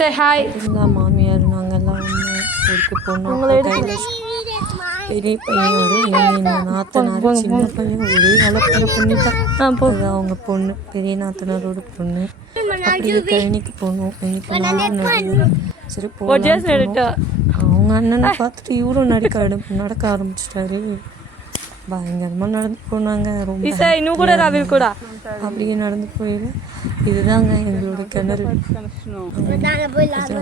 Say hi. மாமியார் நாங்கெல்லாம் ஊருக்கு போனோம். பெரிய பையன் எங்கள் நாத்தனார் சின்ன பையன் ஒரே வளர்ப்புற பண்ணிட்டான். அது அவங்க பொண்ணு, பெரிய நாத்தனாரோட பொண்ணு. அப்படியே கழனிக்கு போகணும். இன்னைக்கு சரி போகலாம். அவங்க அண்ணனை பார்த்துட்டு இவரும் நடக்க ஆரம்பிச்சிட்டாரு. பயங்கரமாக நடந்து போனாங்க. ரொம்ப அப்படியே நடந்து போயில இதுதாங்க எங்களோட கிணறு.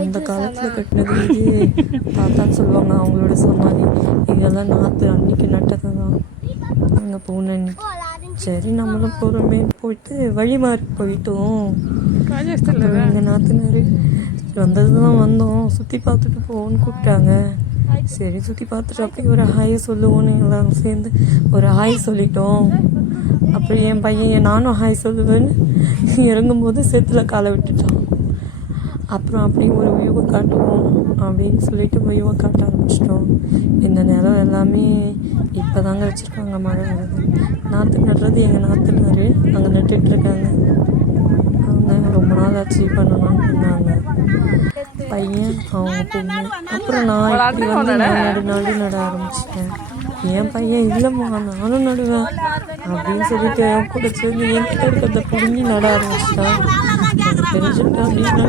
அந்த காலத்தில் கட்டினது இது. தாத்தான்னு சொல்லுவாங்க அவங்களோட சமாதி. இதெல்லாம் நாற்று அன்னைக்கு நட்டதை தான் அங்கே போன அன்னைக்கு. சரி நம்மளும் போகிறோமே போயிட்டு வழி மாறி போயிட்டோம். எங்கள் நாற்றுனாரு வந்தது தான் வந்தோம், சுற்றி பார்த்துட்டு போவோன்னு கூப்பிட்டாங்க. சரி சுற்றி பார்த்துட்டு அப்படியே ஒரு ஹாயை சொல்லுவோன்னு எல்லாரும் சேர்ந்து ஒரு ஹாய் சொல்லிட்டோம். அப்புறம் என் பையன் நானும் ஹாய் சொல்லுவேன்னு இறங்கும்போது சேத்துல காலை விட்டுட்டான். அப்புறம் அப்படியே ஒரு வியூவை காட்டுவோம் அப்படின்னு சொல்லிட்டு வியூவை காட்ட ஆரம்பிச்சிட்டோம். இந்த நிலம் எல்லாமே இப்போ தாங்க வச்சுருக்காங்க. மழை வருது. நாற்று நடுறது எங்கள் நாற்றுனாரு அங்கே நட்டுட்ருக்காங்க. அவங்க ரொம்ப நாள் அச்சீவ் பண்ணணும்னு இருந்தாங்க. பையன் அவங்க பொண்ணு. அப்புறம் நான் இப்படி வந்து நட ஆரம்பிச்சிட்டேன். என் பையன் இல்லைம்மா நானும் நடுவேன் அப்படின்னு சொல்லிட்டு என் கூட சேர்ந்து என்கிட்ட இருக்கிறத பிடுங்கி நட ஆரம்பிச்சிட்டான். தெரிஞ்சுட்டு அப்படின்னு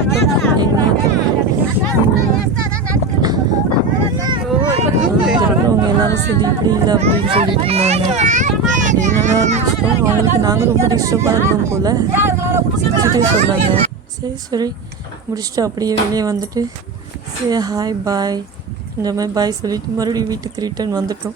அவங்க எல்லாரும் சரி இப்படி இல்லை அப்படின்னு சொல்லிட்டு இருந்தாங்க. அப்படியே நட ஆரம்பிச்சிட்டோம். அவங்களுக்கு நாங்கள் ரொம்ப டிஸ்டர்பாக இருந்தோம் போல் சிரிச்சுட்டே சொன்னாங்க. சரி முடிச்சுட்டு அப்படியே வெளியே வந்துட்டு சரி ஹாய் பாய் இந்த மாதிரி பாய் சொல்லிவிட்டு மறுபடியும் வீட்டுக்கு ரிட்டர்ன் வந்துட்டோம்.